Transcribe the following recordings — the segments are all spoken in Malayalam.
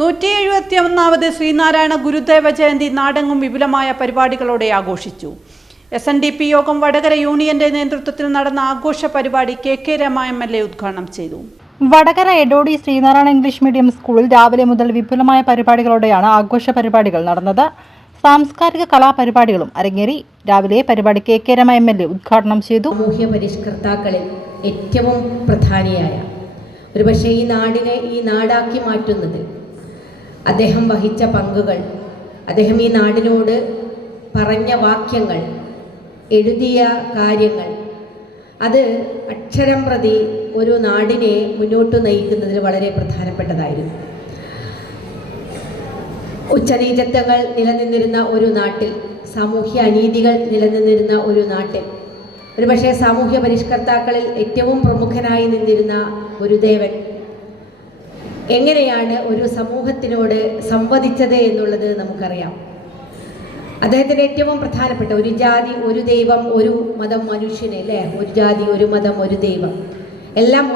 നൂറ്റി എഴുപത്തി ഒന്നാമത് ശ്രീനാരായണ ഗുരുദേവ ജയന്തി നാടെങ്ങും വിപുലമായ പരിപാടികളോടെ ആഘോഷിച്ചു. എസ് എൻ ഡി പി യോഗം വടകര യൂണിയന്റെ നേതൃത്വത്തിൽ നടന്ന ആഘോഷ പരിപാടി K K Rema M L A ഉദ്ഘാടനം ചെയ്തു. വടകര എഡോഡി ശ്രീനാരായണ ഇംഗ്ലീഷ് മീഡിയം സ്കൂളിൽ രാവിലെ മുതൽ വിപുലമായ പരിപാടികളോടെയാണ് ആഘോഷ പരിപാടികൾ നടന്നത്. സാംസ്കാരിക കലാപരിപാടികളും അരങ്ങേറി. രാവിലെ പരിപാടി K K Rema M L A ഉദ്ഘാടനം ചെയ്തു. സാമൂഹ്യ പരിഷ്കർത്താക്കളിൽ ഏറ്റവും പ്രധാനിയായ. ഒരുപക്ഷെ ഈ നാടിനെ ഈ നാടാക്കി മാറ്റുന്നതിൽ അദ്ദേഹം വഹിച്ച പങ്കുകൾ അദ്ദേഹം ഈ നാടിനോട് പറഞ്ഞ വാക്യങ്ങൾ എഴുതിയ കാര്യങ്ങൾ അത് അക്ഷരം പ്രതി ഒരു നാടിനെ മുന്നോട്ട് നയിക്കുന്നതിൽ വളരെ പ്രധാനപ്പെട്ടതായിരുന്നു. ഉച്ചനീചത്വങ്ങൾ നിലനിന്നിരുന്ന ഒരു നാട്ടിൽ സാമൂഹ്യ അനീതികൾ നിലനിന്നിരുന്ന ഒരു നാട്ടിൽ ഒരുപക്ഷെ സാമൂഹ്യ പരിഷ്കർത്താക്കളിൽ ഏറ്റവും പ്രമുഖനായി നിന്നിരുന്ന ഗുരുദേവൻ എങ്ങനെയാണ് ഒരു സമൂഹത്തിനോട് സംവദിച്ചത് എന്നുള്ളത് നമുക്കറിയാം. അദ്ദേഹത്തിന്റെ ഏറ്റവും പ്രധാനപ്പെട്ട ഒരു ജാതി ഒരു ദൈവം ഒരു മതം മനുഷ്യനെ അല്ലേ? ഒരു ജാതി ഒരു മതം ഒരു ദൈവം. എല്ലാം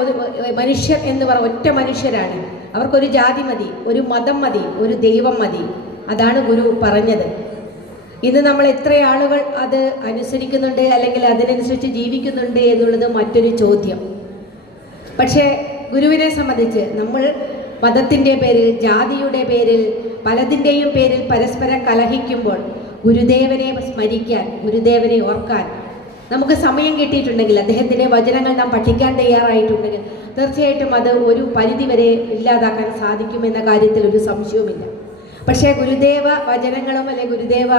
മനുഷ്യർ എന്ന് പറ ഒറ്റ മനുഷ്യരാണ്. അവർക്കൊരു ജാതി മതി ഒരു മതം മതി ഒരു ദൈവം മതി. അതാണ് ഗുരു പറഞ്ഞത്. ഇന്ന് നമ്മൾ എത്ര ആളുകൾ അത് അനുസരിക്കുന്നുണ്ട് അല്ലെങ്കിൽ അതിനനുസരിച്ച് ജീവിക്കുന്നുണ്ട് എന്നുള്ളത് മറ്റൊരു ചോദ്യം. പക്ഷേ ഗുരുവിനെ സംബന്ധിച്ച് നമ്മൾ മതത്തിന്റെ പേരിൽ ജാതിയുടെ പേരിൽ പലതിന്റെയും പേരിൽ പരസ്പരം കലഹിക്കുമ്പോൾ ഗുരുദേവനെ സ്മരിക്കാൻ ഗുരുദേവനെ ഓർക്കാൻ നമുക്ക് സമയം കിട്ടിയിട്ടുണ്ടെങ്കിൽ അദ്ദേഹത്തിന്റെ വചനങ്ങൾ നാം പഠിക്കാൻ തയ്യാറായിട്ടുണ്ടെങ്കിൽ തീർച്ചയായിട്ടും അത് ഒരു പരിധിവരെ ഇല്ലാതാക്കാൻ സാധിക്കുമെന്ന കാര്യത്തിൽ ഒരു സംശയവുമില്ല. പക്ഷേ ഗുരുദേവ വചനങ്ങളും അല്ലെ ഗുരുദേവ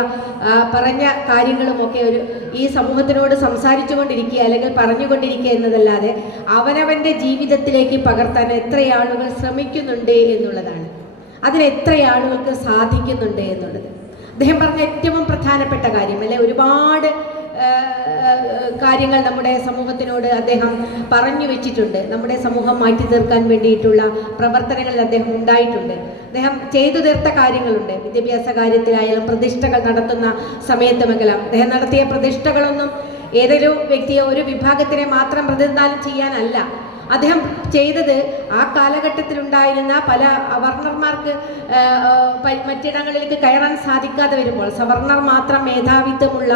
പറഞ്ഞ കാര്യങ്ങളും ഒക്കെ ഒരു ഈ സമൂഹത്തിനോട് സംസാരിച്ചു കൊണ്ടിരിക്കുക അല്ലെങ്കിൽ പറഞ്ഞുകൊണ്ടിരിക്കുക എന്നതല്ലാതെ അവനവന്റെ ജീവിതത്തിലേക്ക് പകർത്താൻ എത്ര ആളുകൾ ശ്രമിക്കുന്നുണ്ട് എന്നുള്ളതാണ്. അതിന് എത്ര ആളുകൾക്ക് സാധിക്കുന്നുണ്ട് എന്നുള്ളത്. അദ്ദേഹം പറഞ്ഞ ഏറ്റവും പ്രധാനപ്പെട്ട കാര്യം അല്ലെ ഒരുപാട് കാര്യങ്ങൾ നമ്മുടെ സമൂഹത്തിനോട് അദ്ദേഹം പറഞ്ഞു വെച്ചിട്ടുണ്ട്. നമ്മുടെ സമൂഹം മാറ്റി തീർക്കാൻ വേണ്ടിയിട്ടുള്ള പ്രവർത്തനങ്ങളിൽ അദ്ദേഹം ഉണ്ടായിട്ടുണ്ട്. അദ്ദേഹം ചെയ്തു തീർത്ത കാര്യങ്ങളുണ്ട്. വിദ്യാഭ്യാസ കാര്യത്തിലായാലും പ്രതിഷ്ഠകൾ നടത്തുന്ന സമയത്തുമെങ്കിലും അദ്ദേഹം നടത്തിയ പ്രതിഷ്ഠകളൊന്നും ഏതൊരു വ്യക്തിയെ ഒരു വിഭാഗത്തിനെ മാത്രം പ്രതിനിധാനം ചെയ്യാനല്ല. അദ്ദേഹം ചെയ്തത് ആ കാലഘട്ടത്തിലുണ്ടായിരുന്ന പല അവർണർമാർക്ക് മറ്റിടങ്ങളിലേക്ക് കയറാൻ സാധിക്കാതെ വരുമ്പോൾ സവർണർ മാത്രം മേധാവിത്വമുള്ള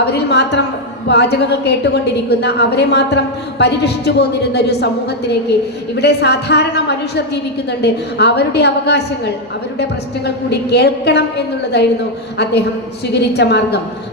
അവരിൽ മാത്രം വാചകങ്ങൾ കേട്ടുകൊണ്ടിരിക്കുന്ന അവരെ മാത്രം പരിരക്ഷിച്ചു പോന്നിരുന്ന ഒരു സമൂഹത്തിലേക്ക് ഇവിടെ സാധാരണ മനുഷ്യർ ജീവിക്കുന്നുണ്ട്. അവരുടെ അവകാശങ്ങൾ അവരുടെ പ്രശ്നങ്ങൾ കൂടി കേൾക്കണം എന്നുള്ളതായിരുന്നു അദ്ദേഹം സ്വീകരിച്ച മാർഗം.